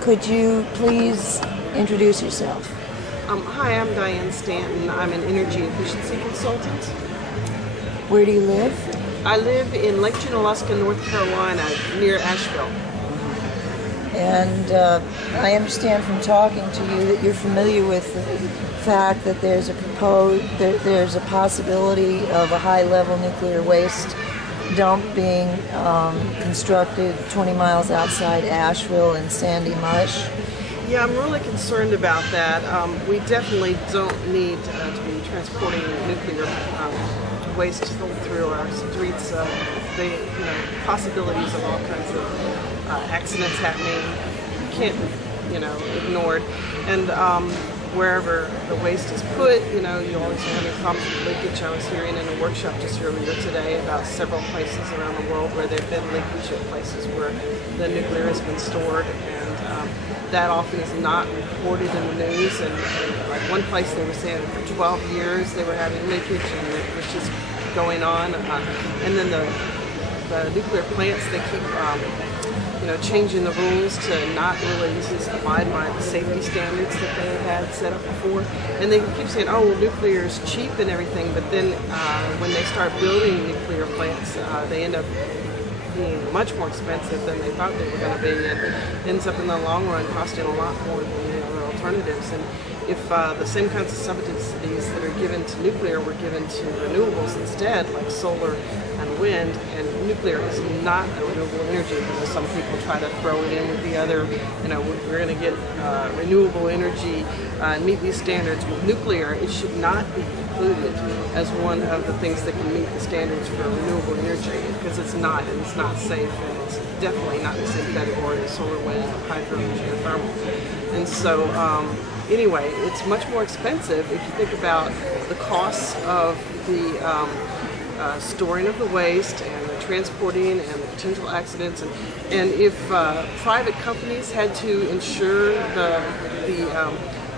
Could you please introduce yourself? Hi, I'm Diane Stanton. I'm an energy efficiency consultant. Where do you live? I live in Lake Junaluska, North Carolina, near Asheville. And I understand from talking to you that you're familiar with the fact that there's a possibility of a high-level nuclear waste dump being constructed 20 miles outside Asheville in Sandy Mush. Yeah, I'm really concerned about that. We definitely don't need to be transporting nuclear waste through our streets. The possibilities of all kinds of accidents happening can't be, ignored. And wherever the waste is put, you always have any problems with leakage. I was hearing in a workshop just earlier today about several places around the world where there have been leakage at places where the nuclear has been stored, and that often is not reported in the news. And like one place they were saying for 12 years they were having leakage, and it was just going on. And then the nuclear plants, they keep changing the rules to not really abide by the safety standards that they had set up before. And they keep saying, oh, well, nuclear is cheap and everything, but then when they start building nuclear plants, they end up being much more expensive than they thought they were going to be, and ends up in the long run costing a lot more than the other alternatives. And if the same kinds of subsidies that are given to nuclear were given to renewables instead, like solar and wind, and nuclear is not a renewable energy, because some people try to throw it in with the other, we're going to get renewable energy and meet these standards. With nuclear, it should not be included as one of the things that can meet the standards for renewable energy, because it's not, and it's not safe, and it's definitely not in the same category as solar, wind, hydro, and geothermal. And so anyway, it's much more expensive if you think about the costs of the storing of the waste and the transporting and the potential accidents, and if private companies had to insure the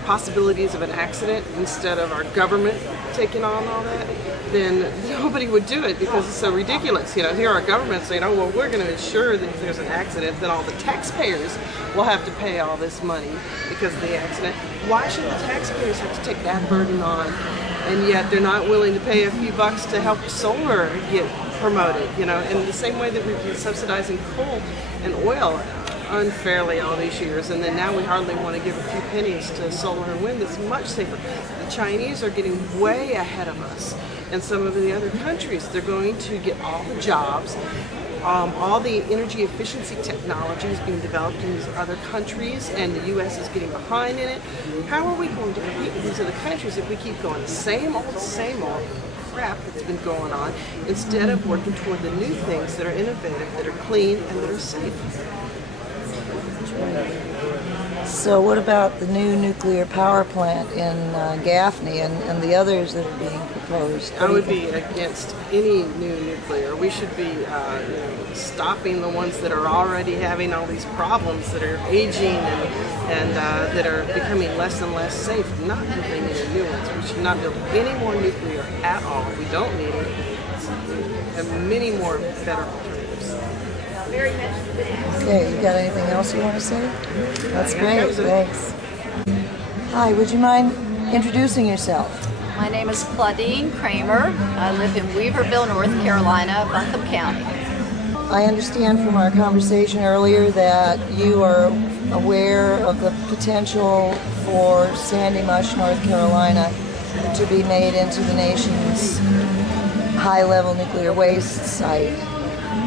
possibilities of an accident instead of our government taking on all that, then nobody would do it, because it's so ridiculous. Here our government saying, oh, well, we're going to ensure that if there's an accident, then all the taxpayers will have to pay all this money because of the accident. Why should the taxpayers have to take that burden on? And yet they're not willing to pay a few bucks to help solar get promoted, in the same way that we've been subsidizing coal and oil unfairly all these years, and then now we hardly want to give a few pennies to solar and wind. It's much safer. The Chinese are getting way ahead of us, and some of the other countries, they're going to get all the jobs. All the energy efficiency technology is being developed in these other countries, and the U.S. is getting behind in it. How are we going to compete with these other countries if we keep going the same old crap that's been going on, instead of working toward the new things that are innovative, that are clean, and that are safe? So what about the new nuclear power plant in Gaffney and the others that are being proposed? I would be against any new nuclear. We should be stopping the ones that are already having all these problems, that are aging and that are becoming less and less safe, not building any new ones. We should not build any more nuclear at all. We don't need it. And many more better alternatives. Okay, you got anything else you want to say? That's great, thanks. Hi, would you mind introducing yourself? My name is Claudine Cremer. I live in Weaverville, North Carolina, Buncombe County. I understand from our conversation earlier that you are aware of the potential for Sandy Mush, North Carolina, to be made into the nation's high-level nuclear waste site.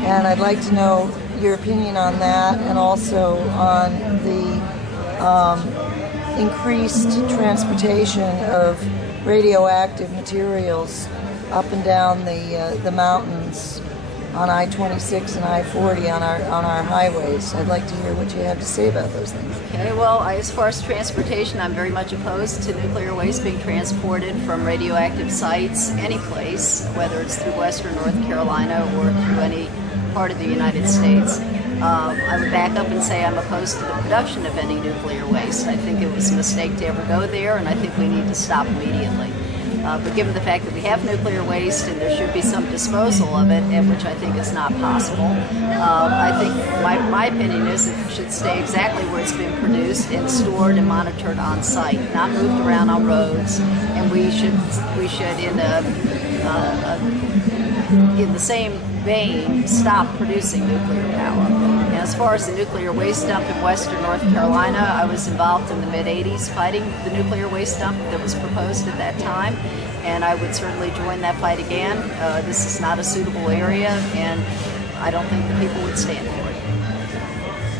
And I'd like to know your opinion on that, and also on the increased transportation of radioactive materials up and down the mountains on I-26 and I-40 on our highways. I'd like to hear what you have to say about those things. Okay, well, as far as transportation, I'm very much opposed to nuclear waste being transported from radioactive sites any place, whether it's through western North Carolina or through any part of the United States. I would back up and say I'm opposed to the production of any nuclear waste. I think it was a mistake to ever go there, and I think we need to stop immediately. But given the fact that we have nuclear waste and there should be some disposal of it, and which I think is not possible, I think my opinion is it should stay exactly where it's been produced and stored and monitored on site, not moved around on roads. And we should in the same vein, stop producing nuclear power. And as far as the nuclear waste dump in western North Carolina, I was involved in the mid-'80s fighting the nuclear waste dump that was proposed at that time, and I would certainly join that fight again. This is not a suitable area, and I don't think the people would stand for it.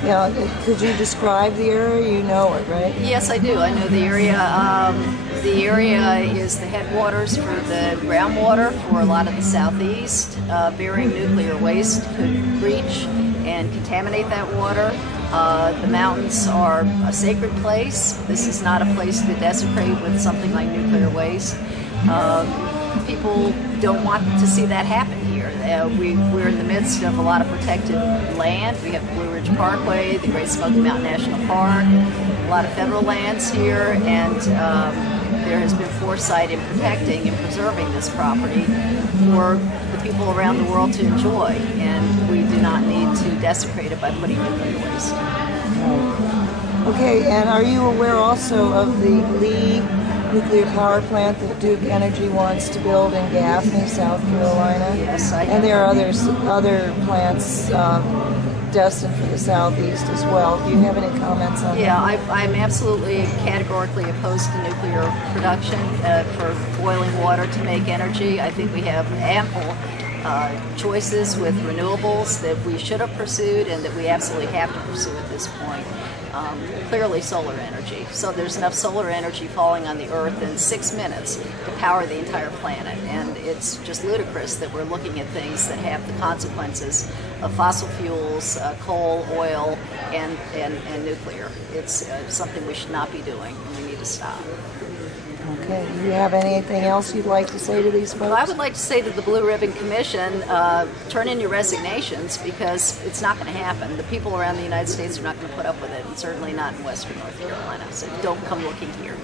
Yeah, could you describe the area? You know it, right? Yes, I do. I know the area. The area is the headwaters for the groundwater for a lot of the southeast. Burying nuclear waste could breach and contaminate that water. The mountains are a sacred place. This is not a place to desecrate with something like nuclear waste. People don't want to see that happen here. We're in the midst of a lot of protected land. We have the Blue Ridge Parkway, the Great Smoky Mountain National Park, a lot of federal lands here, and there has been foresight in protecting and preserving this property for the people around the world to enjoy, and we do not need to desecrate it by putting nuclear waste. Okay, and are you aware also of the Lee nuclear power plant that Duke Energy wants to build in Gaffney, South Carolina? Yes, and there are other plants destined for the southeast as well. Do you have any comments on that? Yeah, I'm absolutely categorically opposed to nuclear production for boiling water to make energy. I think we have ample choices with renewables that we should have pursued and that we absolutely have to pursue at this point. Clearly solar energy. So there's enough solar energy falling on the earth in 6 minutes to power the entire planet. And it's just ludicrous that we're looking at things that have the consequences of fossil fuels, coal, oil, and nuclear. It's something we should not be doing, and we need to stop. Okay. Do you have anything else you'd like to say to these folks? Well, I would like to say to the Blue Ribbon Commission, turn in your resignations, because it's not going to happen. The people around the United States are not going to put up with it, and certainly not in western North Carolina. So don't come looking here.